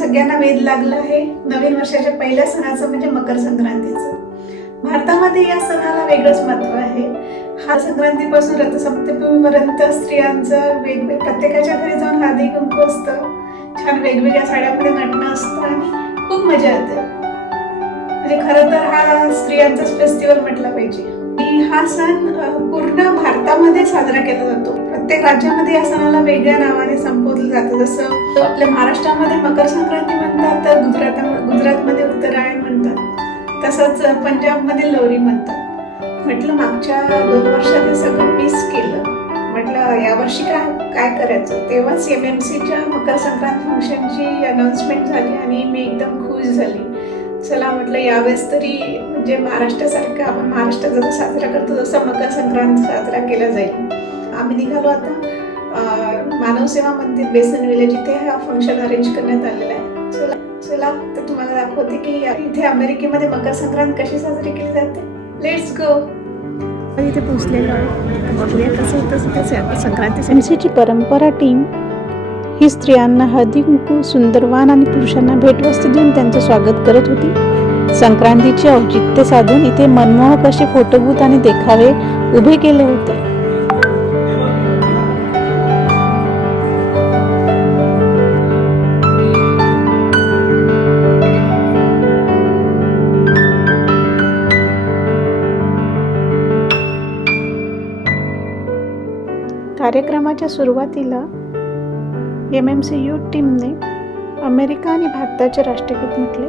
सगळ्यांना वेध लागला आहे नवीन वर्षाच्या पहिल्या सणाचं म्हणजे मकर संक्रांतीचं. भारतामध्ये या सणाला वेगळंच महत्त्व आहे. हा संक्रांतीपासून रथसप्तमीपर्यंत स्त्रियांचं प्रत्येकाच्या घरी जाऊन हळदी कुंकू असतं, छान वेगवेगळ्या साड्यामध्ये नटणं असतं आणि खूप मजा येते. म्हणजे खरं तर हा स्त्रियांचाच फेस्टिवल म्हटला पाहिजे. हा सण पूर्ण भारतामध्ये साजरा केला जातो. प्रत्येक राज्यामध्ये या सणाला वेगळ्या नावाने संबोधलं जातं. जसं आपल्या महाराष्ट्रामध्ये मकर संक्रांती म्हणतात, तर गुजरातमध्ये उत्तरायण म्हणतात, तसंच पंजाबमध्ये लोहरी म्हणतात. म्हटलं मागच्या 2 वर्षात हे सगळं मिस केलं. म्हटलं यावर्षी काय करायचं. तेव्हाच MMCच्या मकर संक्रांत फंक्शनची अनाउन्समेंट झाली आणि मी एकदम खुश झाली. चला म्हटलं यावेळेस तरी म्हणजे महाराष्ट्रासारखं आपण महाराष्ट्रात जसं साजरा करतो तसं मकर संक्रांत साजरा केला जाईल. आम्ही निघालो आता मानव सेवा मंदिर बेसन विलेज, इथे हा फंक्शन अरेंज करण्यात आलेला आहे. चला तर तुम्हाला दाखवते की इथे अमेरिकेमध्ये मकर संक्रांत कशी साजरी केली जाते. Let's go. इथे पोहोचलेलो आहे. बघूया कसं होतं संक्रांती. MMCची परंपरा टीम ही स्त्रियांना हळदी कुंकू, सुंदरवान आणि पुरुषांना भेटवस्तू देऊन त्यांचं स्वागत करत होती. संक्रांतीचे औचित्य साधून इथे मनमोहक असे फोटोबूथ आणि देखावे उभे केले होते. कार्यक्रमाच्या सुरुवातीला MMC यूथ टीमने अमेरिका आणि भारताचे राष्ट्रगीत म्हटले.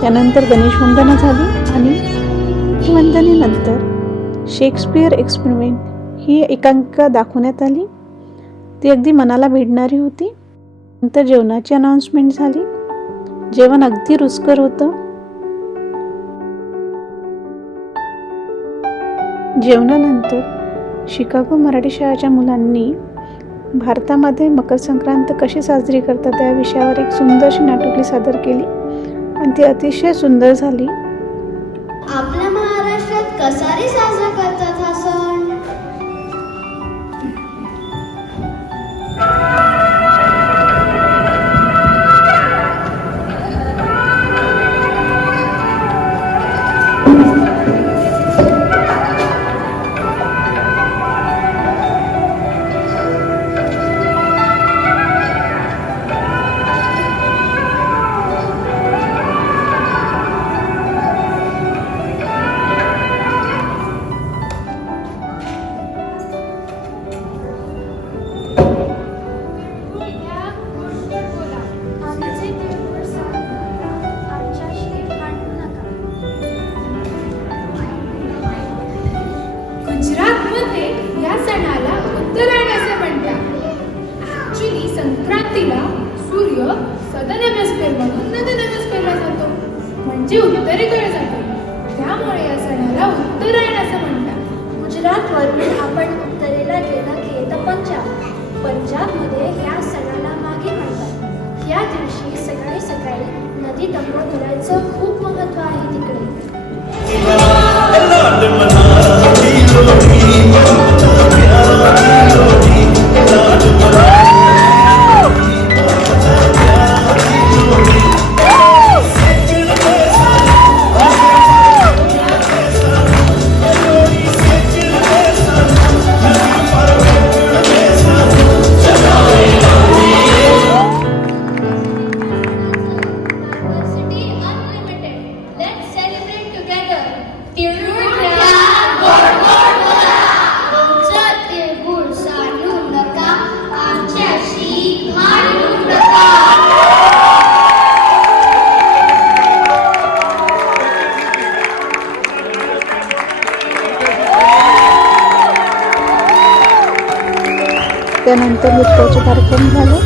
त्यानंतर गणेश वंदना झाली आणि वंदनेनंतर शेक्सपियर एक्सपेरिमेंट ही एकांकिका दाखवण्यात आली. ती अगदी मनाला भिडणारी होती. नंतर जेवणाची अनाउन्समेंट झाली. जेवण अगदी रुचकर होतं. जेवणानंतर शिकागो मराठी शाळेच्या मुलांनी भारतामध्ये मकर संक्रांत कशी साजरी करतात त्या विषयावर एक सुंदरशी नाटुकली सादर केली आणि ती अतिशय सुंदर झाली. आपल्या महाराष्ट्रात कसा रे साजरा करतात हा सण? गुजरातमध्ये या सणाला उत्तरायण असे म्हणतात. ऍक्च्युली संक्रांतीला सूर्य सदन हेमिस्फिअर मधून नदन हेमिस्फिअरला जातो, म्हणजे उत्तरेकडे जातो. त्यामुळे या सणाला उत्तरायण असं म्हणतात. गुजरातवरून आपण उत्तरेला गेला की येतं पंजाबमध्ये ह्या सणाला मागे म्हणतात. या दिवशी सकाळी सकाळी नदीत अंघोळ करायचं खूप महत्त्व आहे तिकडे. त्यानंतर नृत्याचे कार्यक्रम झाले.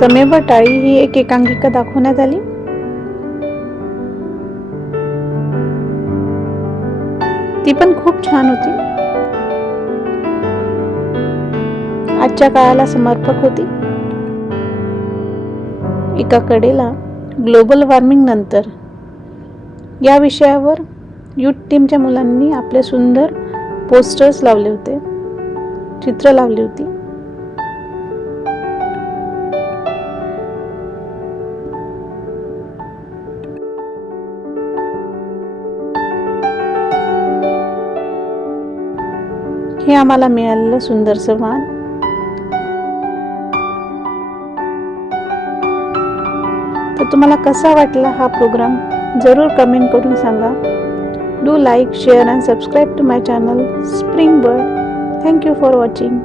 समेव टाळी ही एक एकांकिका दाखवण्यात आली. ती पण खूप छान होती. आजच्या काळाला समर्पक होती. एका कडेला ग्लोबल वॉर्मिंग नंतर या विषयावर यूथ टीमच्या मुलांनी आपले सुंदर पोस्टर्स लावले होते, चित्र लावली होती. हे आम्हाला मिळालेलं सुंदरसं वाण. तर तुम्हाला कसा वाटला हा प्रोग्राम जरूर कमेंट करून सांगा. Do like, share and subscribe to my channel spring bird. Thank you for watching.